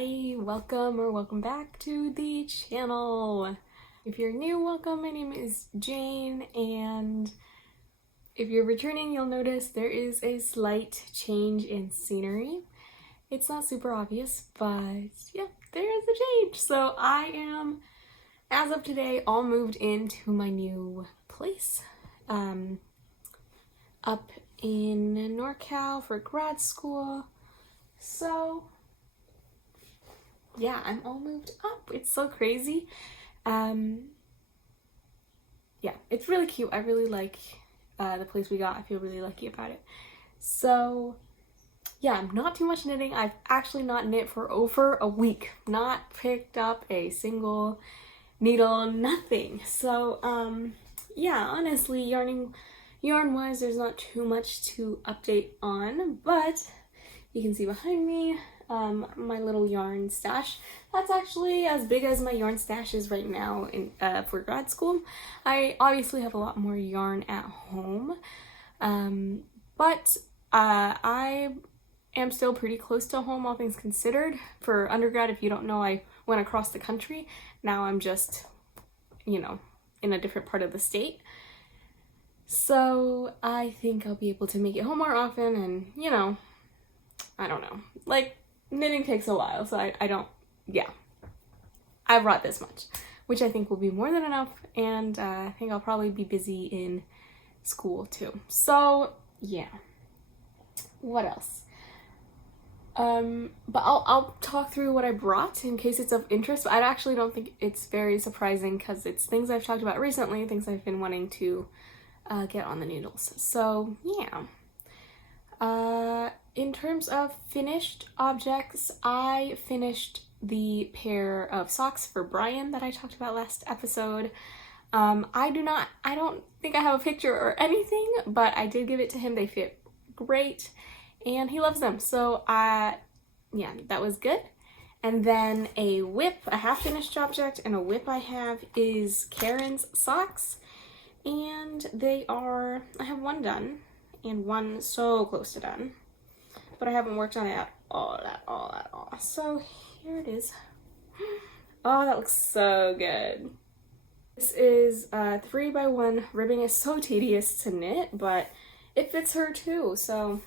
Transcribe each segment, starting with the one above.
Hi, welcome back to the channel. If you're new, welcome. My name is Jane, and if you're returning, you'll notice there is a slight change in scenery. It's not super obvious, but yeah, there is a change. So I am, as of today, all moved into my new place up in NorCal for grad school. So yeah, I'm all moved up. It's so crazy. Yeah, it's really cute. I really like the place we got. I feel really lucky about it. So yeah, not too much knitting. I've actually not knit for over a week. Not picked up a single needle, nothing. So yeah, honestly, yarn-wise, there's not too much to update on, but you can see behind me my little yarn stash. That's actually as big as my yarn stash is right now in for grad school. I obviously have a lot more yarn at home, but I am still pretty close to home, all things considered. For undergrad, if you don't know, I went across the country. Now I'm just, you know, in a different part of the state. So I think I'll be able to make it home more often, and you know, I don't know. Like, knitting takes a while, so I don't, yeah. I brought this much, which I think will be more than enough, and I think I'll probably be busy in school too. So, yeah. What else? But I'll talk through what I brought in case it's of interest. I actually don't think it's very surprising because it's things I've talked about recently, things I've been wanting to get on the needles. So, yeah. In terms of finished objects, I finished the pair of socks for Brian that I talked about last episode. I don't think I have a picture or anything, but I did give it to him. They fit great, and he loves them. So, yeah, that was good. And then a whip, a half-finished object, and a whip I have is Karen's socks. And they are, I have one done, and one so close to done, but I haven't worked on it at all. So here it is. Oh, that looks so good. This is 3x1 ribbing. Is so tedious to knit, but it fits her too, so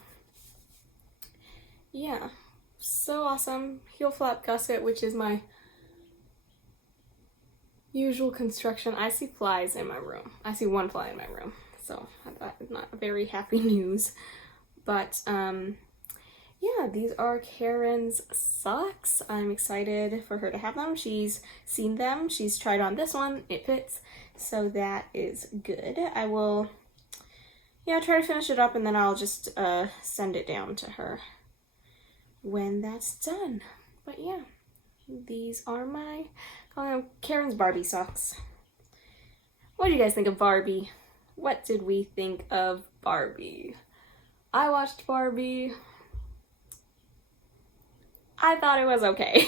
yeah, so awesome. Heel flap gusset, which is my usual construction. I see flies in my room. I see one fly in my room, so that is not very happy news. But yeah, these are Karen's socks. I'm excited for her to have them. She's seen them. She's tried on this one. It fits, so that is good. I will, yeah, try to finish it up, and then I'll just send it down to her when that's done. But yeah, these are my Karen's Barbie socks. What do you guys think of Barbie? What did we think of Barbie? I watched Barbie. I thought it was okay.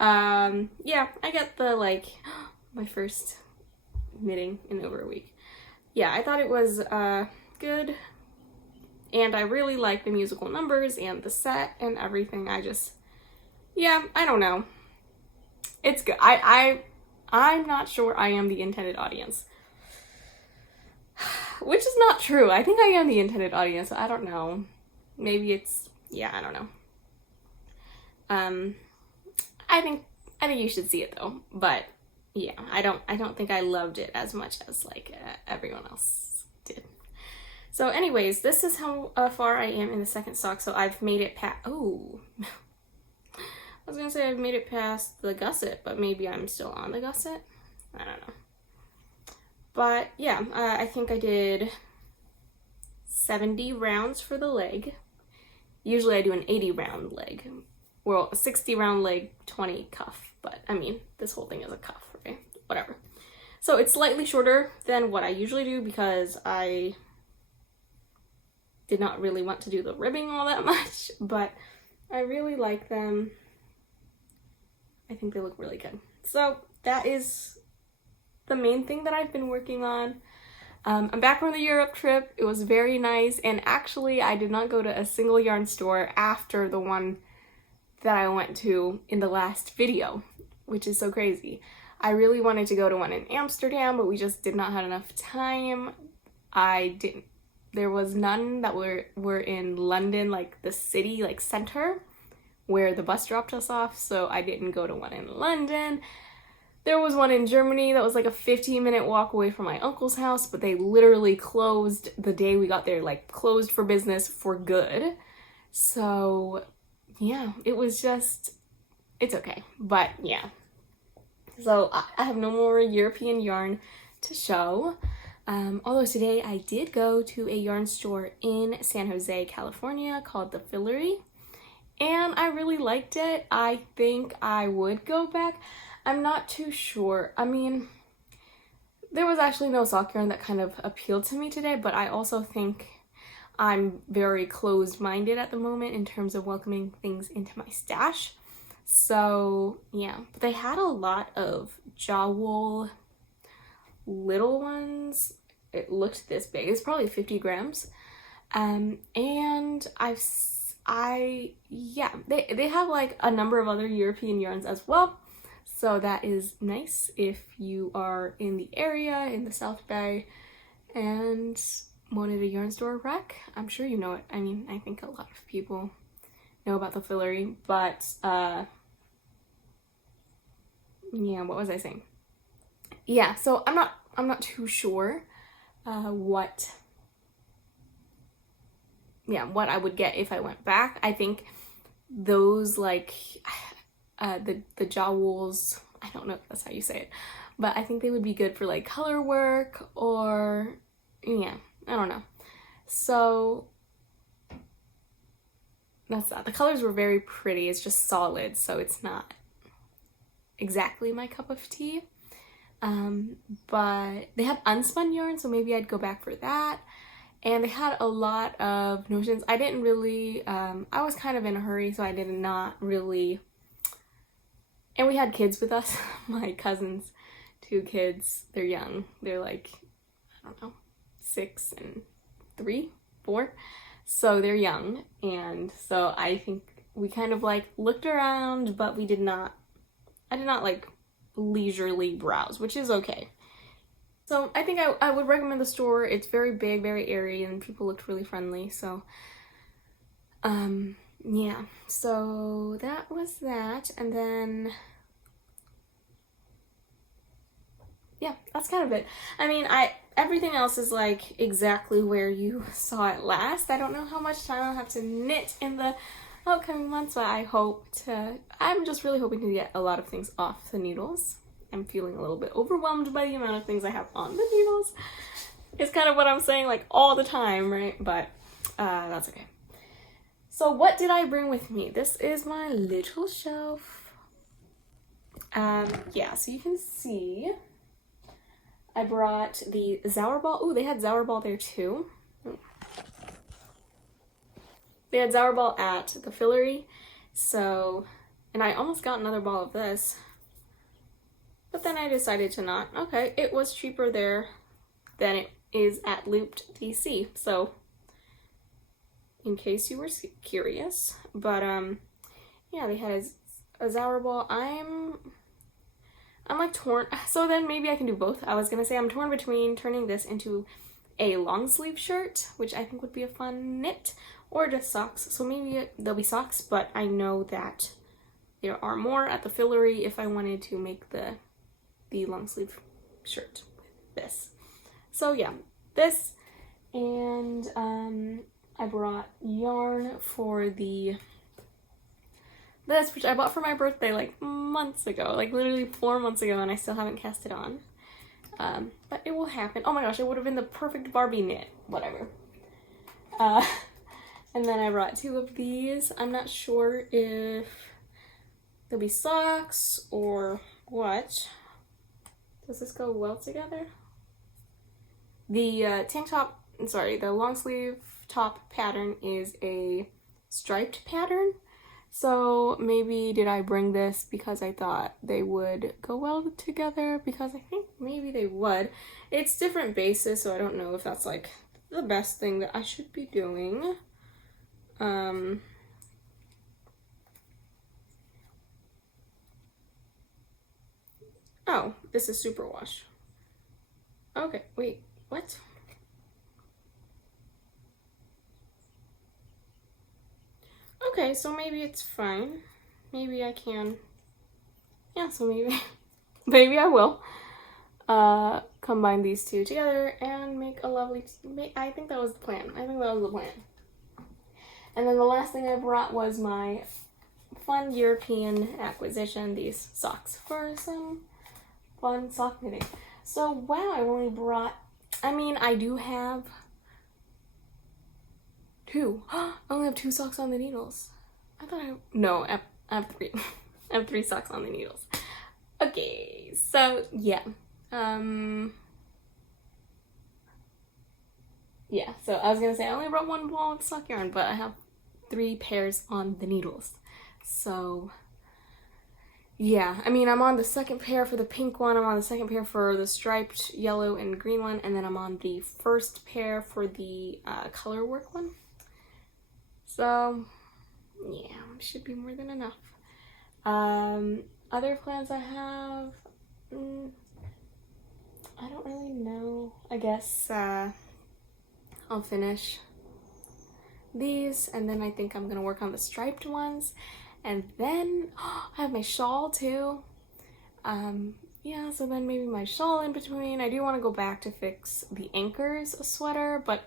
Yeah, I got the, like, my first knitting in over a week. Yeah, I thought it was good. And I really like the musical numbers and the set and everything. Yeah, I don't know. It's good. I'm not sure I am the intended audience. Which is not true. I think I am the intended audience. I don't know. Maybe it's, yeah, I don't know. I think you should see it though. But yeah, I don't think I loved it as much as like everyone else did. So anyways, this is how far I am in the second sock. So I've made it past, oh, I was gonna say I've made it past the gusset, but maybe I'm still on the gusset. I don't know. But yeah, I think I did 70 rounds for the leg. Usually I do an 80 round leg. Well, a 60 round leg, 20 cuff. But I mean, this whole thing is a cuff, right? Whatever. So it's slightly shorter than what I usually do because I did not really want to do the ribbing all that much, but I really like them. I think they look really good. So that is the main thing that I've been working on. I'm back from the Europe trip. It was very nice, and actually I did not go to a single yarn store after the one that I went to in the last video, which is so crazy. I really wanted to go to one in Amsterdam, but we just did not have enough time. There was none that were in London, like the city, like center, where the bus dropped us off, so I didn't go to one in London. There was one in Germany that was like a 15-minute walk away from my uncle's house, but they literally closed the day we got there, like closed for business for good. So yeah, it's okay, but yeah. So I have no more European yarn to show. Although today I did go to a yarn store in San Jose, California called the Fillory, and I really liked it. I think I would go back. I'm not too sure. I mean, there was actually no sock yarn that kind of appealed to me today, but I also think I'm very closed-minded at the moment in terms of welcoming things into my stash. So yeah, but they had a lot of jaw wool little ones. It looked this big. It's probably 50 grams. And yeah, they have like a number of other European yarns as well. So that is nice if you are in the area, in the South Bay, and wanted a yarn store rec. I'm sure you know it. I mean, I think a lot of people know about the Fillory, but yeah, what was I saying? Yeah, so I'm not too sure what I would get if I went back. I think those like the jaw wools, I don't know if that's how you say it, but I think they would be good for like color work, or yeah, I don't know. So that's that. The colors were very pretty. It's just solid, so it's not exactly my cup of tea. But they have unspun yarn, so maybe I'd go back for that. And they had a lot of notions. I didn't really, I was kind of in a hurry, so I did not really, and we had kids with us. My cousin's 2 kids, they're young. They're like, I don't know, 6 and 3, 4. So they're young, and so I think we kind of like looked around, but I did not like leisurely browse, which is okay. So I think I would recommend the store. It's very big, very airy, and people looked really friendly. So yeah, so that was that. And then yeah, that's kind of it. I mean, everything else is like exactly where you saw it last. I don't know how much time I'll have to knit in the upcoming months, but I'm just really hoping to get a lot of things off the needles. I'm feeling a little bit overwhelmed by the amount of things I have on the needles. It's kind of what I'm saying like all the time, right? But that's okay. So what did I bring with me? This is my little shelf. Yeah, so you can see I brought the Zauberball. Oh, they had Zauberball there too. They had Zauberball at the Fillory. So, and I almost got another ball of this, but then I decided to not. Okay, it was cheaper there than it is at Looped DC. So, in case you were curious, but yeah, they had a Zauberball. I'm like torn. So then maybe I can do both. I was gonna say I'm torn between turning this into a long sleeve shirt, which I think would be a fun knit, or just socks. So maybe there'll be socks, but I know that there are more at the Fillory if I wanted to make the long sleeve shirt with this. So yeah, this, and I brought yarn for this, which I bought for my birthday like months ago, like literally 4 months ago, and I still haven't cast it on. But it will happen. Oh my gosh, it would have been the perfect Barbie knit, whatever. And then I brought 2 of these. I'm not sure if they'll be socks or what. Does this go well together? The the long sleeve top pattern is a striped pattern. So maybe did I bring this because I thought they would go well together, because I think maybe they would. It's different bases, so I don't know if that's like the best thing that I should be doing. Oh, this is superwash. Okay, wait, what? Okay, so maybe it's fine. Maybe I can. Yeah, so maybe maybe I will combine these two together and make a lovely, I think that was the plan. I think that was the plan. And then the last thing I brought was my fun European acquisition, these socks, for some fun sock knitting. So, wow, I only brought, I mean, I do have two. I only have 2 socks on the needles. I thought no, I have 3. I have 3 socks on the needles. Okay, so, yeah. Yeah, so I was gonna say I only brought 1 ball of sock yarn, but I have 3 pairs on the needles. So, yeah, I mean, I'm on the second pair for the pink one, I'm on the second pair for the striped yellow and green one, and then I'm on the first pair for the color work one. So, yeah, should be more than enough. Other plans I have, I don't really know. I guess I'll finish these, and then I think I'm gonna work on the striped ones, and then I have my shawl too. Yeah, so then maybe my shawl in between. I do want to go back to fix the Ankers sweater, but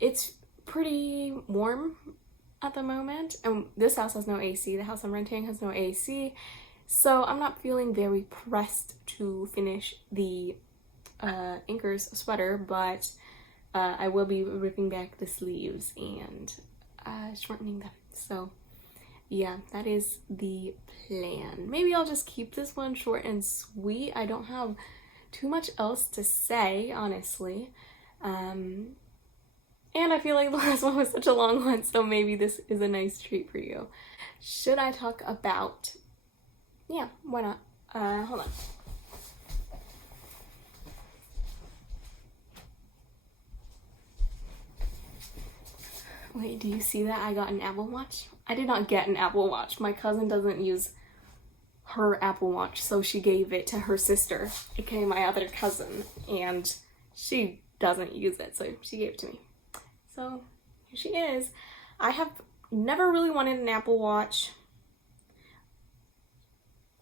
it's pretty warm at the moment, and this house has no AC. The house I'm renting has no AC, so I'm not feeling very pressed to finish the Ankers sweater, but I will be ripping back the sleeves and shortening them. So yeah, that is the plan. Maybe I'll just keep this one short and sweet. I don't have too much else to say, honestly. And I feel like the last one was such a long one, so maybe this is a nice treat for you. Should I talk about... Yeah, why not? Hold on. Wait, do you see that? I got an Apple Watch. I did not get an Apple Watch. My cousin doesn't use her Apple Watch, so she gave it to her sister, aka my other cousin, and she doesn't use it, so she gave it to me. So here she is. I have never really wanted an Apple Watch.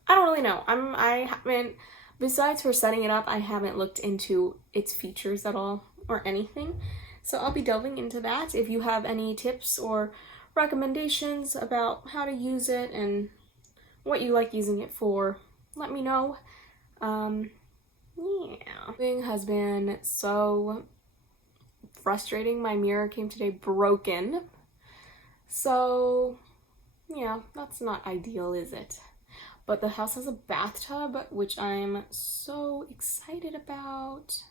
I don't really know. I haven't, besides for setting it up, I haven't looked into its features at all or anything. So I'll be delving into that. If you have any tips or recommendations about how to use it and what you like using it for, let me know. Yeah. Thing has been so frustrating. My mirror came today broken. So, yeah, that's not ideal, is it? But the house has a bathtub, which I'm so excited about.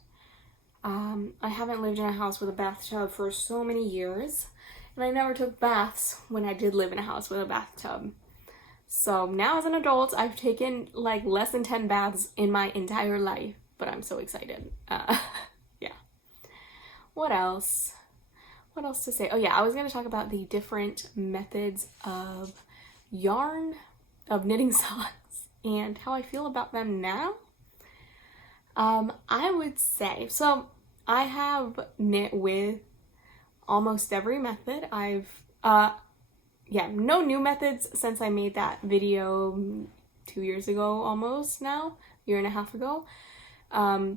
I haven't lived in a house with a bathtub for so many years, and I never took baths when I did live in a house with a bathtub. So now as an adult, I've taken like less than 10 baths in my entire life, but I'm so excited. Yeah. What else? What else to say? Oh yeah, I was going to talk about the different methods of yarn, of knitting socks, and how I feel about them now. I would say, so I have knit with almost every method. Yeah, no new methods since I made that video 2 years ago almost now, 1.5 years ago.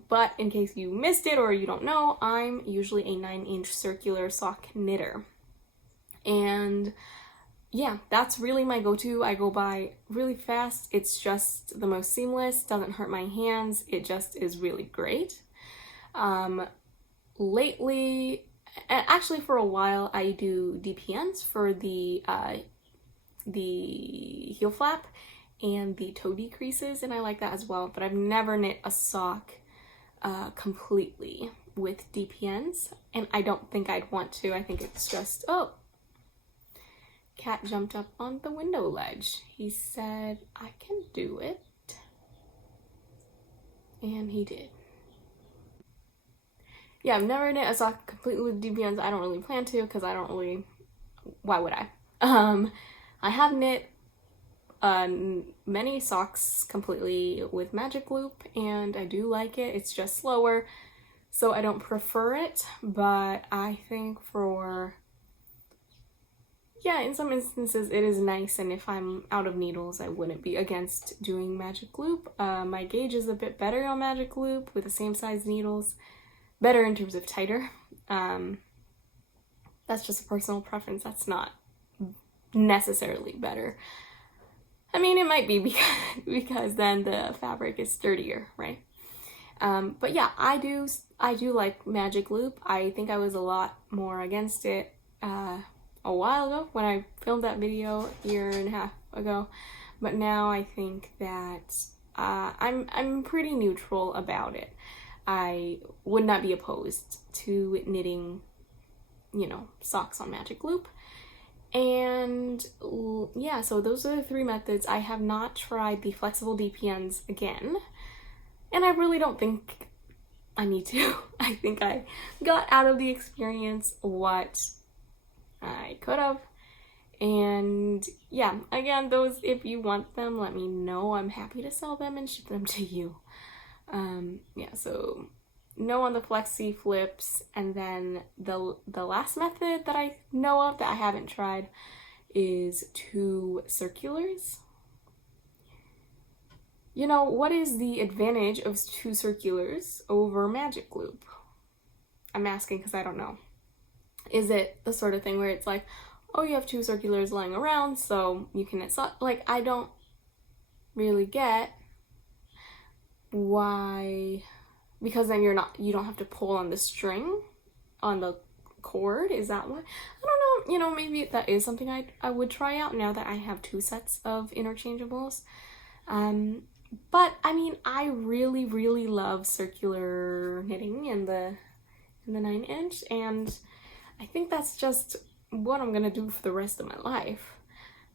But in case you missed it or you don't know, I'm usually a 9-inch circular sock knitter. And yeah, that's really my go-to. I go by really fast. It's just the most seamless, doesn't hurt my hands. It just is really great. Lately, actually for a while, I do DPNs for the heel flap and the toe decreases, and I like that as well, but I've never knit a sock completely with DPNs, and I don't think I'd want to. I think it's just, oh, cat jumped up on the window ledge. He said, I can do it. And he did. Yeah, I've never knit a sock completely with DPNs. I don't really plan to because I don't really, why would I? I have knit many socks completely with magic loop, and I do like it. It's just slower, so I don't prefer it, but I think for, yeah, in some instances it is nice, and if I'm out of needles, I wouldn't be against doing magic loop. My gauge is a bit better on magic loop with the same size needles, better in terms of tighter. That's just a personal preference. That's not necessarily better. I mean, it might be because then the fabric is sturdier, right? But yeah, I do like magic loop. I think I was a lot more against it a while ago when I filmed that video a year and a half ago, but now I think that I'm pretty neutral about it. I would not be opposed to knitting, socks on magic loop. And yeah, so those are the 3 methods. I have not tried the flexible DPNs again, and I really don't think I need to. I think I got out of the experience what I could have. And yeah, again, those, if you want them, let me know. I'm happy to sell them and ship them to you. Yeah, so no on the flexi flips, and then the last method that I know of that I haven't tried is 2 circulars. What is the advantage of 2 circulars over magic loop? I'm asking because I don't know. Is it the sort of thing where it's like, oh, you have 2 circulars lying around, so you can, like, I don't really get why, because then you don't have to pull on the string on the cord. Is that why? I don't know. Maybe that is something I would try out now that I have 2 sets of interchangeables. But I mean, I really, really love circular knitting in the 9-inch, and I think that's just what I'm gonna do for the rest of my life.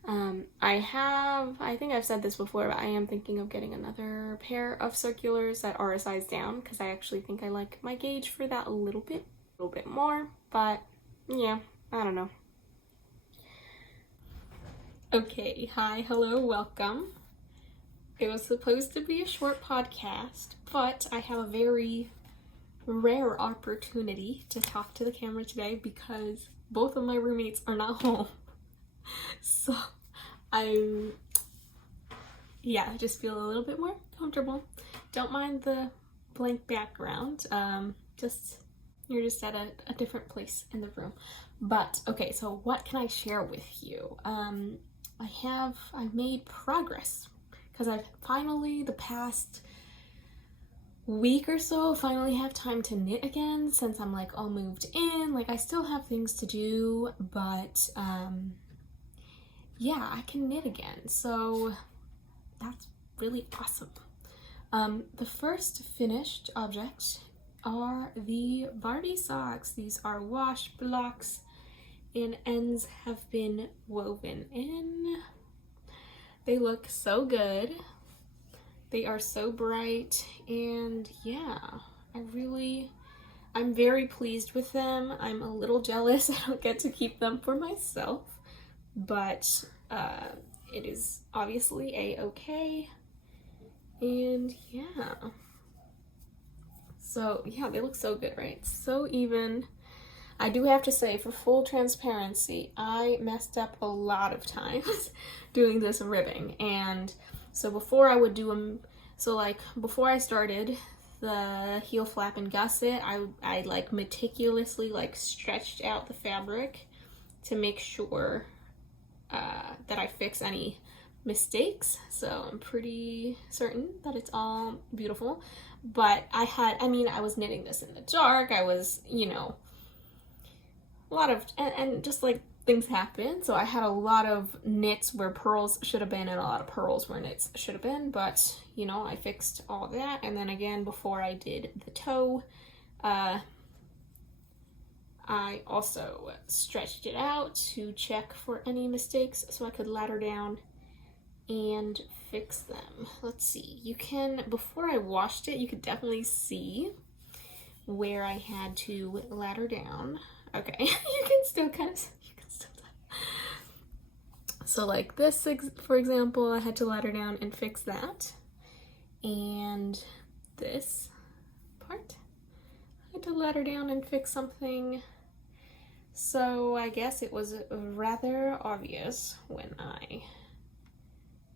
I think I've said this before, but I am thinking of getting another pair of circulars that are a size down, because I actually think I like my gauge for that a little bit more, but yeah, I don't know. Okay, hi, hello, welcome. It was supposed to be a short podcast, but I have a very rare opportunity to talk to the camera today because both of my roommates are not home. So I just feel a little bit more comfortable. Don't mind the blank background. You're just at a different place in the room. But okay, so what can I share with you? I've made progress because I've finally, the past week or so, finally have time to knit again since I'm like all moved in. Like, I still have things to do, but yeah, I can knit again, so that's really awesome. The first finished object are the Barbie socks. These are wash blocks and ends have been woven in. They look so good. They are so bright, and yeah, I'm very pleased with them. I'm a little jealous I don't get to keep them for myself, but it is obviously a-okay, and yeah. So yeah, they look so good, right? So even. I do have to say, for full transparency, I messed up a lot of times doing this ribbing, and so before I would do them, before I started the heel flap and gusset, I like meticulously like stretched out the fabric to make sure that I fix any mistakes, so I'm pretty certain that it's all beautiful. But I was knitting this in the dark. I was, a lot of, and just like things happen, so I had a lot of knits where purls should have been and a lot of purls where knits should have been, but I fixed all that. And then again, before I did the toe, I also stretched it out to check for any mistakes so I could ladder down and fix them. Let's see, before I washed it, you could definitely see where I had to ladder down. Okay, you can still tell. So like this, for example, I had to ladder down and fix that. And this part, I had to ladder down and fix something. So I guess it was rather obvious when I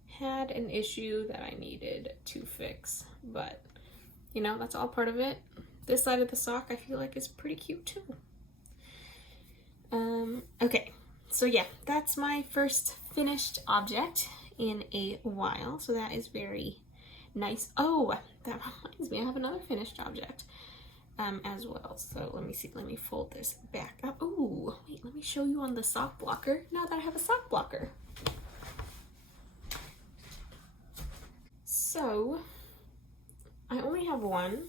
had an issue that I needed to fix, but you know, that's all part of it. This side of the sock I feel like is pretty cute too. Okay, so yeah, that's my first finished object in a while, so that is very nice. Oh, that reminds me, I have another finished object as well. So let me see, let me fold this back up. Oh, wait, let me show you on the sock blocker now that I have a sock blocker. So I only have one.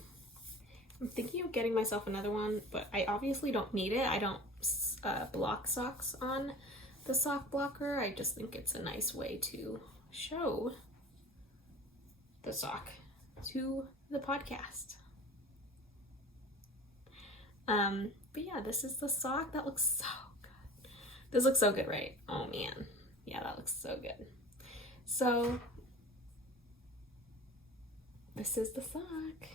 I'm thinking of getting myself another one, but I obviously don't need it. I don't block socks on the sock blocker. I just think it's a nice way to show the sock to the podcast. But yeah, this is the sock. That looks so good. This looks so good, right? Oh man. Yeah, that looks so good. So this is the sock.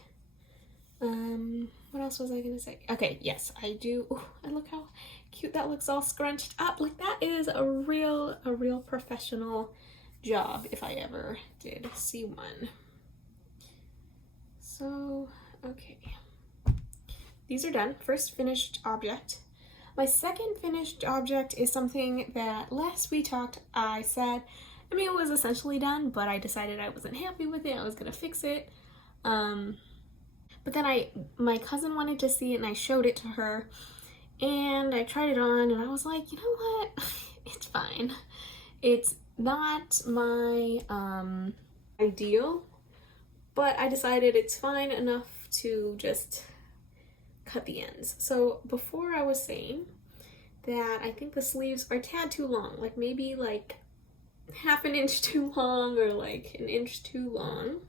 What else was I gonna say? Okay, yes, I do. Ooh, and look how cute that looks, all scrunched up. Like that is a real professional job if I ever did see one. So, okay. These are done. First finished object. My second finished object is something that last we talked, I said, I mean, it was essentially done, but I decided I wasn't happy with it. I was gonna fix it. But then my cousin wanted to see it and I showed it to her and I tried it on and I was like, you know what? It's fine. It's not my ideal, but I decided it's fine enough to just cut the ends. So before I was saying that I think the sleeves are a tad too long, like maybe like half an inch too long or like an inch too long.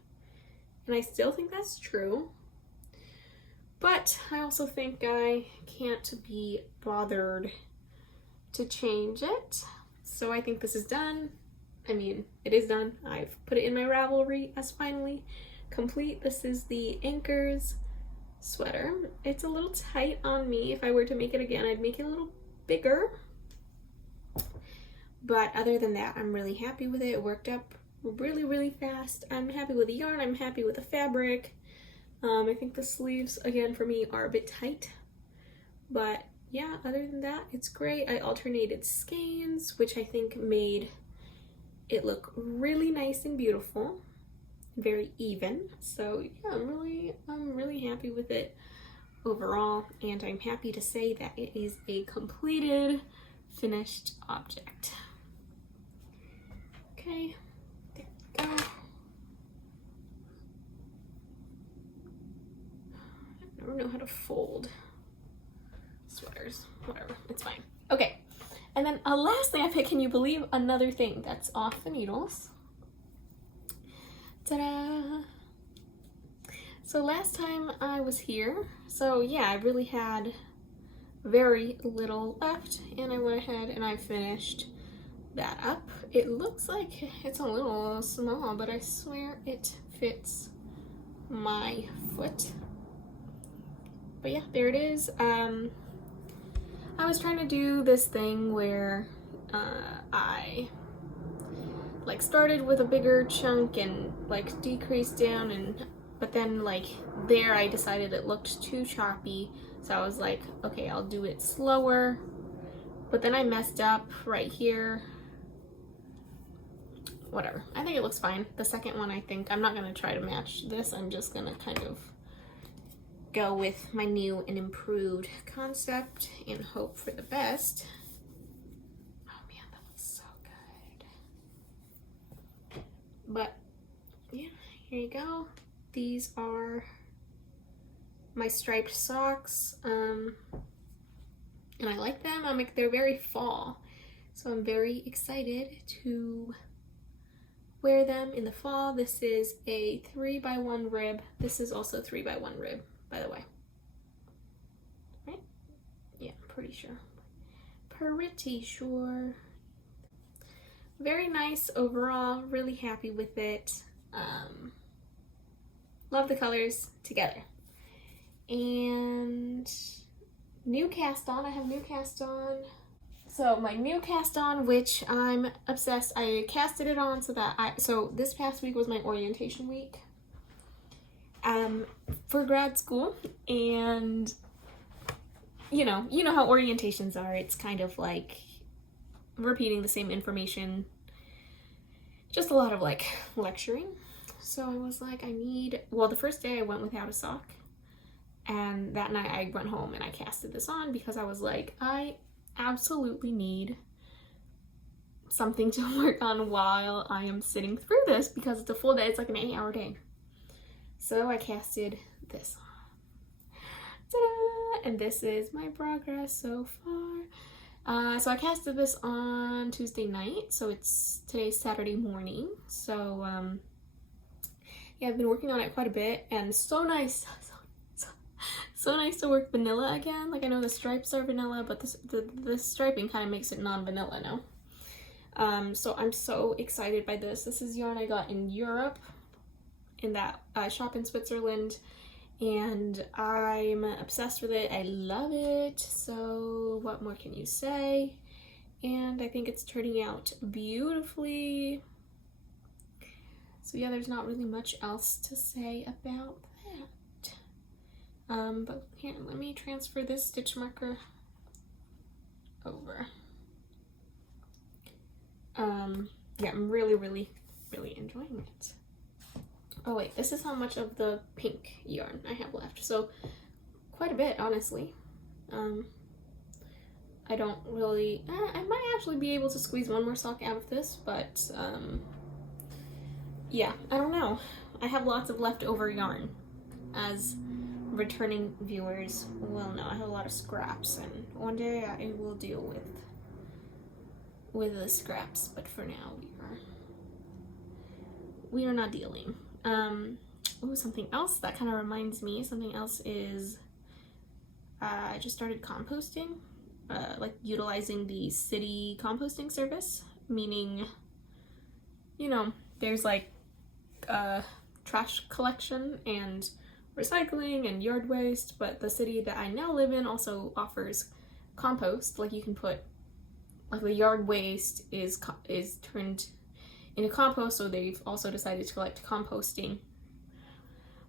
And I still think that's true. But I also think I can't be bothered to change it. So I think this is done. I mean, it is done. I've put it in my Ravelry as finally complete. This is the Ankers sweater. It's a little tight on me. If I were to make it again, I'd make it a little bigger. But other than that, I'm really happy with it. It worked up really fast. I'm happy with the yarn. I'm happy with the fabric. I think the sleeves, again, for me are a bit tight, but yeah, other than that, it's great. I alternated skeins, which I think made it look really nice and beautiful, very even. So yeah, I'm really happy with it overall, and I'm happy to say that it is a completed, finished object. Okay, there we go. I don't know how to fold sweaters. Whatever, it's fine. Okay, and then a last thing I picked, can you believe, another thing that's off the needles. Ta-da! So last time I was here, so yeah, I really had very little left, and I went ahead and I finished that up. It looks like it's a little small, but I swear it fits my foot. But yeah, there it is. I was trying to do this thing where I like started with a bigger chunk and like decreased down, and but then like there I decided it looked too choppy, so I was like, okay, I'll do it slower. But then I messed up right here. Whatever, I think it looks fine. The second one, I think I'm not gonna try to match this. I'm just gonna kind of go with my new and improved concept and hope for the best. Oh man, that looks so good. But yeah, here you go. These are my striped socks, and I like them. They're very fall, so I'm very excited to wear them in the fall. This is a 3x1 rib. This is also 3x1 rib, by the way. Right? Yeah, I'm pretty sure. very nice overall, really happy with it. Love the colors together. And new cast on, I have new cast on. So my new cast on, which I'm obsessed, I casted it on so this past week was my orientation week for grad school, and you know how orientations are. It's kind of like repeating the same information, just a lot of like lecturing. So I was like, the first day I went without a sock, and that night I went home and I casted this on because I was like, I absolutely need something to work on while I am sitting through this, because it's a full day. It's like an 8-hour day. So I casted this on. Ta-da! And this is my progress so far. So I casted this on Tuesday night, so today's Saturday morning. So yeah, I've been working on it quite a bit, and it's so nice. So nice to work vanilla again. Like, I know the stripes are vanilla, but the striping kind of makes it non-vanilla now. So I'm so excited by this. This is yarn I got in Europe, in that shop in Switzerland, and I'm obsessed with it. I love it. So what more can you say? And I think it's turning out beautifully. So yeah, there's not really much else to say about that. But here, let me transfer this stitch marker over. Yeah, I'm really, really, really enjoying it. Oh wait, this is how much of the pink yarn I have left. So quite a bit, honestly. I don't really, I might actually be able to squeeze one more sock out of this, but yeah, I don't know. I have lots of leftover yarn, as returning viewers will know. I have a lot of scraps, and one day I will deal with the scraps, but for now we are not dealing. Oh, something else that kind of reminds me, something else is I just started composting, like utilizing the city composting service, meaning, you know, there's like trash collection and recycling and yard waste, but the city that I now live in also offers compost. Like, you can put, like, the yard waste is turned into compost, so they've also decided to collect composting.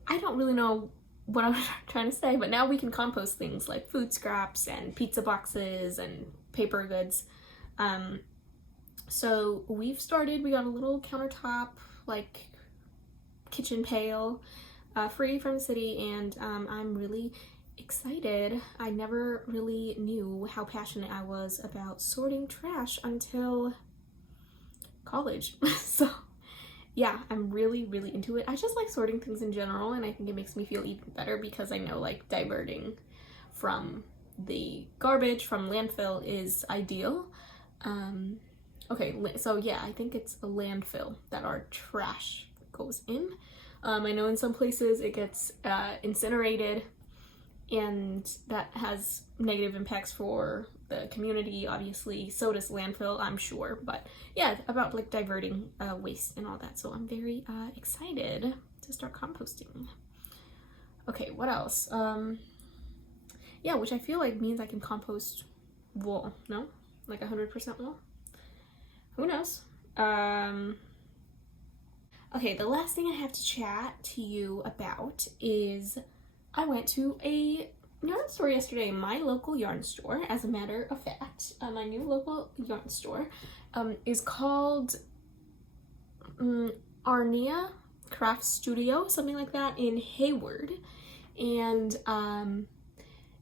I don't really know what I'm trying to say, but now we can compost things like food scraps and pizza boxes and paper goods. So we got a little countertop, like, kitchen pail, free from the city, and I'm really excited. I never really knew how passionate I was about sorting trash until college. So yeah, I'm really, really into it. I just like sorting things in general, and I think it makes me feel even better because I know, like, diverting from the garbage from landfill is ideal. Okay, so yeah, I think it's a landfill that our trash goes in. I know in some places it gets incinerated, and that has negative impacts for the community, obviously. So does landfill, I'm sure. But yeah, about like diverting waste and all that. So I'm very excited to start composting. Okay, what else? Yeah, which I feel like means I can compost wool, no? Like 100% wool? Who knows? Okay, the last thing I have to chat to you about is I went to a yarn store yesterday, my local yarn store, as a matter of fact. My new local yarn store is called Aranea Craft Studio, something like that, in Hayward. And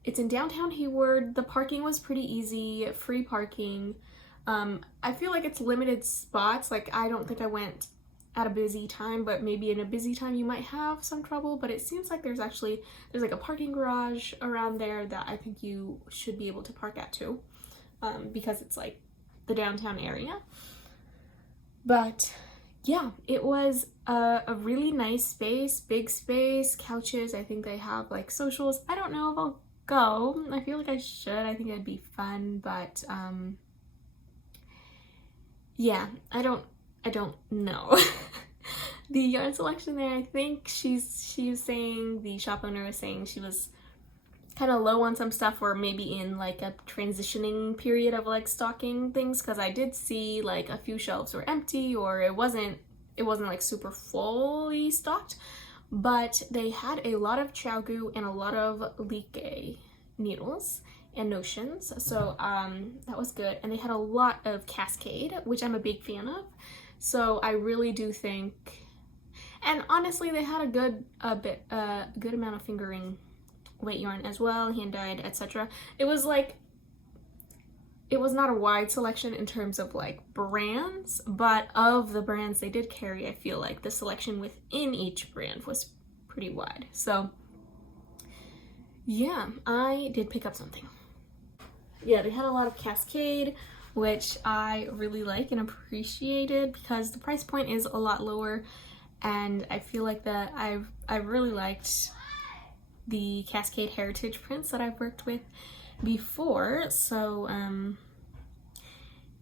it's in downtown Hayward. The parking was pretty easy, free parking. I feel like it's limited spots. Like, I don't think I went at a busy time, but maybe in a busy time you might have some trouble, but it seems like there's like a parking garage around there that I think you should be able to park at too, because it's like the downtown area. But yeah, it was a really nice space, big space, couches. I think they have like socials. I don't know if I'll go. I feel like I should. I think it'd be fun, but yeah, I don't know. The yarn selection there, I think she was saying, the shop owner was saying she was kind of low on some stuff, or maybe in like a transitioning period of like stocking things, because I did see like a few shelves were empty, or it wasn't like super fully stocked, but they had a lot of Chow and a lot of Like needles and notions, so that was good. And they had a lot of Cascade, which I'm a big fan of, so I really do think, and honestly they had a good amount of fingering weight yarn as well, hand dyed, etc. It was not a wide selection in terms of like brands, but of the brands they did carry, I feel like the selection within each brand was pretty wide. So yeah, I did pick up something. Yeah, they had a lot of Cascade, which I really like and appreciated because the price point is a lot lower, and I feel like that I really liked the Cascade heritage prints that I've worked with before. So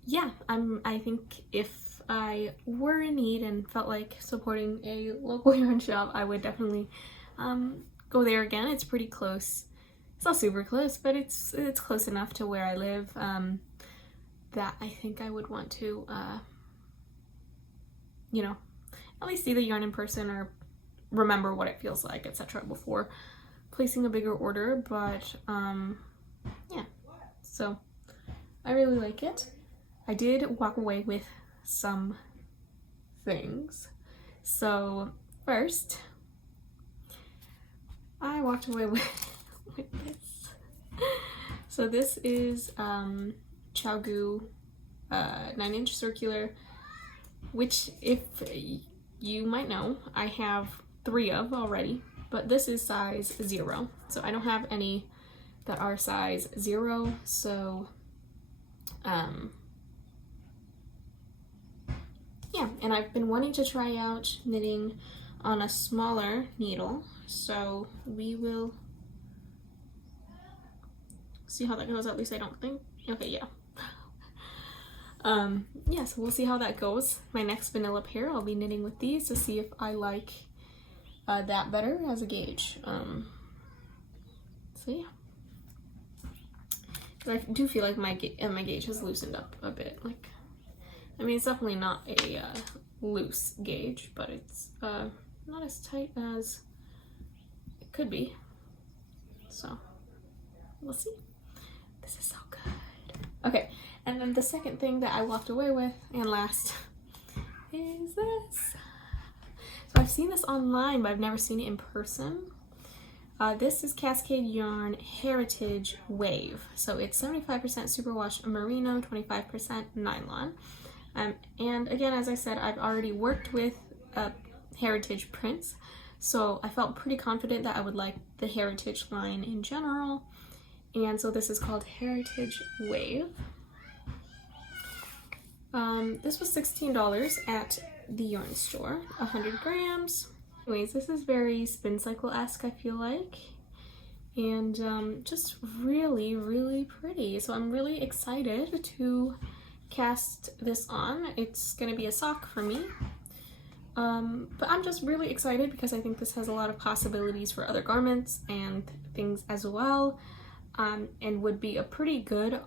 yeah, I think if I were in need and felt like supporting a local yarn shop, I would definitely go there again. It's pretty close. It's not super close, but it's close enough to where I live that I think I would want to you know, at least see the yarn in person or remember what it feels like, etc. before placing a bigger order. But yeah, so I really like it. I did walk away with some things. So first, I walked away with this. So this is Chow 9-inch circular, which, if you might know, I have 3 of already, but this is size 0, so I don't have any that are size 0. So yeah, and I've been wanting to try out knitting on a smaller needle, so we will see how that goes. At least I don't think. Okay, yeah. Yeah, so we'll see how that goes. My next vanilla pair, I'll be knitting with these to see if I like that better as a gauge. So yeah, I do feel like my gauge has loosened up a bit. Like, I mean, it's definitely not a loose gauge, but it's not as tight as it could be. So we'll see. This is so good. Okay, and then the second thing that I walked away with, and last, is this. So I've seen this online, but I've never seen it in person. This is Cascade Yarn Heritage Wave. So it's 75% superwash merino, 25% nylon. And again, as I said, I've already worked with heritage prints, so I felt pretty confident that I would like the heritage line in general. And so this is called Heritage Wave. This was $16 at the yarn store, 100 grams. Anyways, this is very spin cycle-esque, I feel like, and just really, really pretty. So I'm really excited to cast this on. It's gonna be a sock for me, but I'm just really excited because I think this has a lot of possibilities for other garments and things as well, and would be a pretty good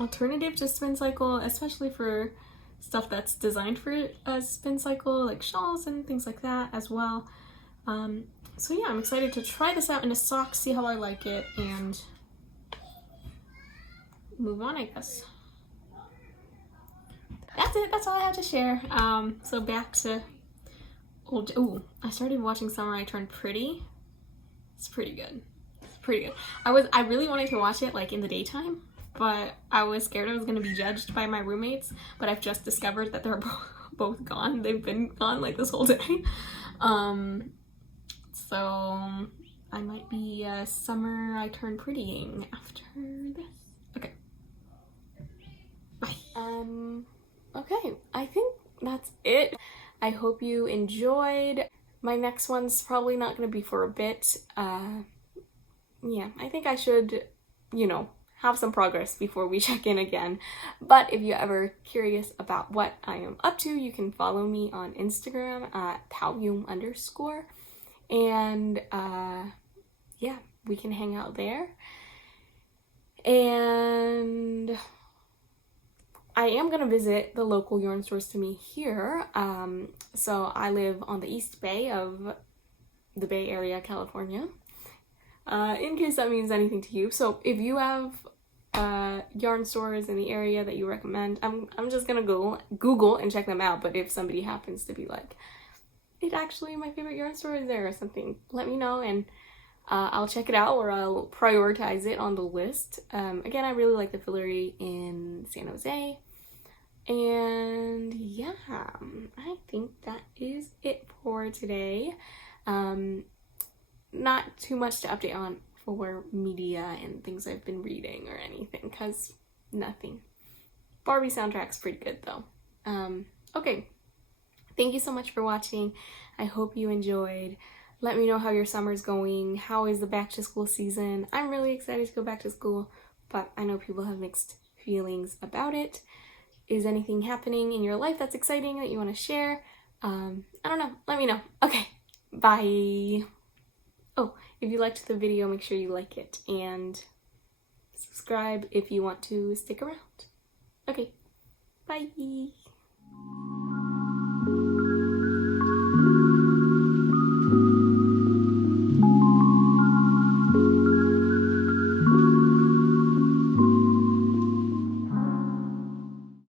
alternative to spin cycle, especially for stuff that's designed for a spin cycle, like shawls and things like that as well. So yeah, I'm excited to try this out in a sock, see how I like it, and move on, I guess. That's it, that's all I have to share. So back to old. Ooh, I started watching Summer I Turned Pretty. It's pretty good. It's pretty good. I really wanted to watch it like in the daytime, but I was scared I was gonna be judged by my roommates, but I've just discovered that they're both gone. They've been gone like this whole day. So I might be Summer I Turned Prettying after this. Okay. Bye. Okay, I think that's it. I hope you enjoyed. My next one's probably not gonna be for a bit. Yeah, I think I should, you know, have some progress before we check in again. But if you're ever curious about what I am up to, you can follow me on Instagram at taoyum_. And yeah, we can hang out there. And I am gonna visit the local yarn stores to me here. So I live on the East Bay of the Bay Area, California. In case that means anything to you. So if you have yarn stores in the area that you recommend, I'm just gonna Google and check them out. But if somebody happens to be like, it actually my favorite yarn store is there or something, let me know and I'll check it out, or I'll prioritize it on the list. Again, I really like the Fillory in San Jose. And yeah, I think that is it for today. Not too much to update on for media and things I've been reading or anything, because nothing. Barbie soundtrack's pretty good though. Okay, thank you so much for watching. I hope you enjoyed. Let me know how your summer's going. How is the back to school season? I'm really excited to go back to school, but I know people have mixed feelings about it. Is anything happening in your life that's exciting that you want to share? I don't know. Let me know. Okay, bye. Oh, if you liked the video, make sure you like it and subscribe if you want to stick around. Okay, bye.